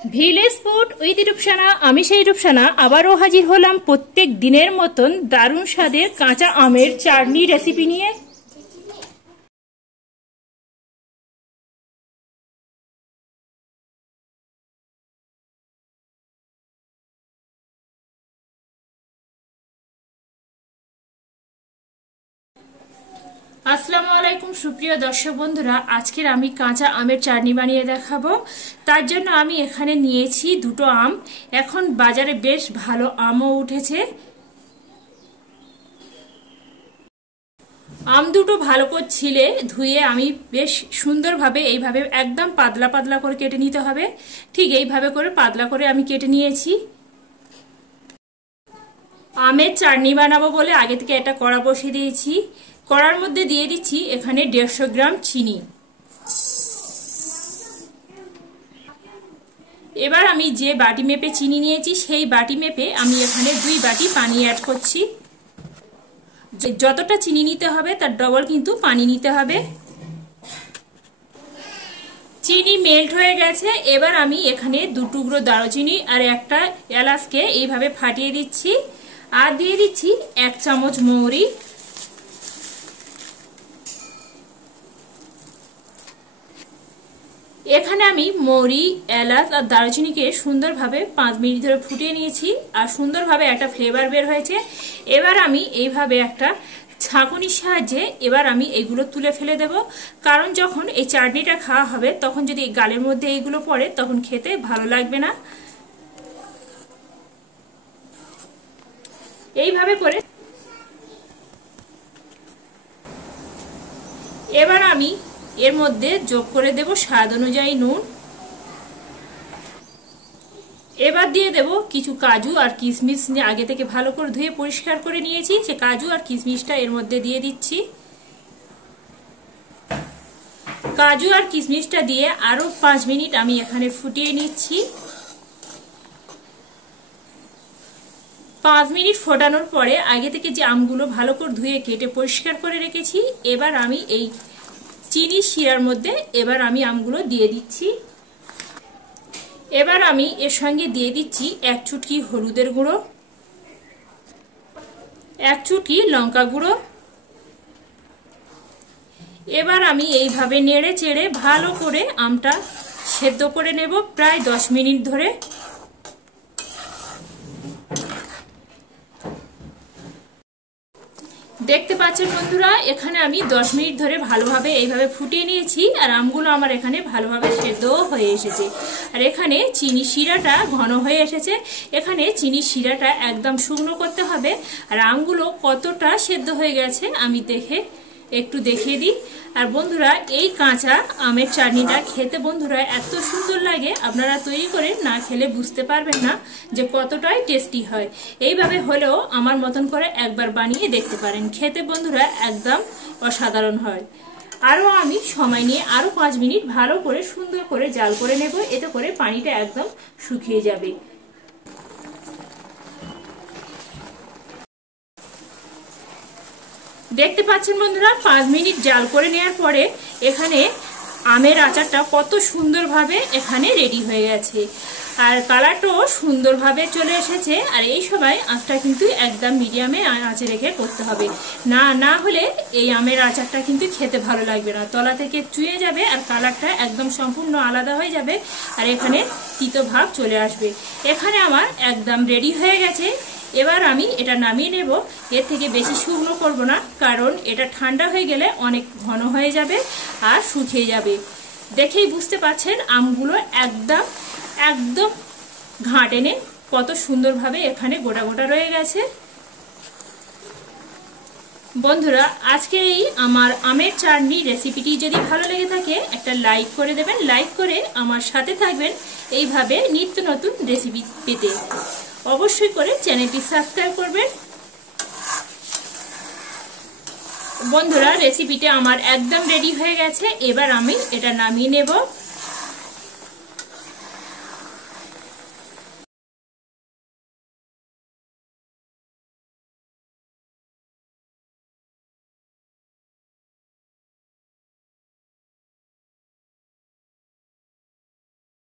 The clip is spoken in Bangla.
Village food with Rupsana. আমি সেই রূপসানা আবারও হাজির হলাম প্রত্যেক দিনের মতন দারুণ স্বাদের কাঁচা আমের চাটনি রেসিপি নিয়ে। আসসালামু আলাইকুম সুপ্রিয় দর্শক বন্ধুরা, আজকের আমি কাঁচা আমের চাটনি বানিয়ে দেখাবো। তার জন্য আমি এখানে নিয়েছি দুটো আম। এখন বাজারে বেশ ভালো আমও উঠেছে। আম দুটো ভালো করে ছিলে ধুয়ে আমি বেশ সুন্দরভাবে এইভাবে একদম পাতলা পাতলা করে কেটে নিতে হবে। ঠিক এইভাবে করে পাতলা করে আমি কেটে নিয়েছি। আমের চাটনি বানাবো বলে আগে থেকে একটা কড়া বসিয়ে দিয়েছি। কড়ার মধ্যে দিয়ে দিচ্ছি এখানে 150 গ্রাম চিনি। এবার আমি যে বাটি মেপে চিনি নিয়েছি সেই বাটি মেপে আমি এখানে 2 বাটি পানি অ্যাড করছি। যতটা চিনি নিতে হবে তার ডবল কিন্তু পানি নিতে হবে। চিনি মেল্ট হয়ে গেছে। এবার আমি এখানে 2 টুকরো দারুচিনি আর একটা এলাচকে এইভাবে ফাটিয়ে দিচ্ছি। আর দিয়ে দিচ্ছি 1 চামচ মৌরি। এখানে আমি মৌরি, এলাচ আর দারুচিনিকে সুন্দরভাবে 5 মিনিট ধরে ফুটিয়ে নিয়েছি আর সুন্দরভাবে একটা ফ্লেভার বের হয়েছে। এবার আমি এইভাবে একটা ছাঁকুনির সাহায্যে এবার আমি এইগুলো তুলে ফেলে দেব। কারণ যখন এই চাটনিটা খাওয়া হবে তখন যদি গালের মধ্যে এইগুলো পড়ে তখন খেতে ভালো লাগবে না। এইভাবে করে এবার আমি এর মধ্যে যোগ করে দেব স্বাদ অনুযায়ী নুন। এবার দিয়ে দেব কিছু কাজু আর কিশমিশ, আগে থেকে ভালো করে ধুয়ে পরিষ্কার করে নিয়েছি। সে কাজু আর কিশমিশটা এর মধ্যে দিয়ে দিচ্ছি। কাজু আর কিশমিশটা দিয়ে আরো 5 মিনিট আমি এখানে ফুটিয়ে নিচ্ছি। 5 মিনিট ফোটানোর পরে আগে থেকে যে আমগুলো ভালো করে ধুয়ে কেটে পরিষ্কার করে রেখেছি, এবার আমি এই চিনি শিরার মধ্যে এবার আমি আমগুলো দিয়ে দিচ্ছি। এবার আমি এর সঙ্গে দিয়ে দিচ্ছি 1 চুটকি হলুদের গুঁড়ো, 1 চুটকি লঙ্কা গুঁড়ো। এবার আমি এইভাবে নেড়ে চেড়ে ভালো করে আমটা সেদ্ধ করে নেব প্রায় 10 মিনিট ধরে। দেখতে পাচ্ছেন বন্ধুরা, এখানে আমি 10 মিনিট ধরে ভালোভাবে এইভাবে ফুটিয়ে নিয়েছি আর আমগুলো আমার এখানে ভালোভাবে সেদ্ধ হয়ে এসেছে। আর এখানে চিনি শিরাটা ঘন হয়ে এসেছে। এখানে চিনি শিরাটা একদম শুকনো করতে হবে। আর আমগুলো কতটা সেদ্ধ হয়ে গেছে আমি একটু দেখিয়ে দিই। আর বন্ধুরা, এই কাঁচা আমের চাটনিটা খেতে বন্ধুরা এত সুন্দর লাগে, আপনারা তৈরি করে না খেলে বুঝতে পারবেন না যে কতটাই টেস্টি হয়। এইভাবে হলেও আমার মতন করে একবার বানিয়ে দেখতে পারেন, খেতে বন্ধুরা একদম অসাধারণ হয়। আরও আমি সময় নিয়ে আরও 5 মিনিট ভালো করে সুন্দর করে জাল করে নেব। এতে করে পানিটা একদম শুকিয়ে যাবে। দেখতে পাচ্ছেন বন্ধুরা, 5 মিনিট জাল করে নেওয়ার পরে এখানে আমের আচারটা কত সুন্দরভাবে এখানে রেডি হয়ে গেছে আর কালারটাও সুন্দরভাবে চলে এসেছে। আর এই সময় আঁচটা কিন্তু একদম মিডিয়ামে আঁচে রেখে করতে হবে, না হলে এই আমের আচারটা কিন্তু খেতে ভালো লাগবে না, তলা থেকে চুয়ে যাবে আর কালারটা একদম সম্পূর্ণ আলাদা হয়ে যাবে আর এখানে তিতো ভাব চলে আসবে। এখানে আমার একদম রেডি হয়ে গেছে। এবার আমি এটা নামিয়ে নেব। এর থেকে বেশি শুকনো করব না, কারণ এটা ঠান্ডা হয়ে গেলে অনেক ঘন হয়ে যাবে আর শুকিয়ে যাবে। দেখেই বুঝতে পারছেন আমগুলো একদম ঘাঁট এনে কত সুন্দরভাবে এখানে গোটা গোটা রয়ে গেছে। বন্ধুরা, আজকে এই আমার আমের চাটনি রেসিপিটি যদি ভালো লেগে থাকে একটা লাইক করে দেবেন। লাইক করে আমার সাথে থাকবেন এইভাবে নিত্য নতুন রেসিপি পেতে। অবশ্যই করে চ্যানেলটি সাবস্ক্রাইব করবেন। বন্ধুরা, রেসিপিটা আমার একদম রেডি হয়ে গেছে। এবার আমি এটা নামিয়ে নেব।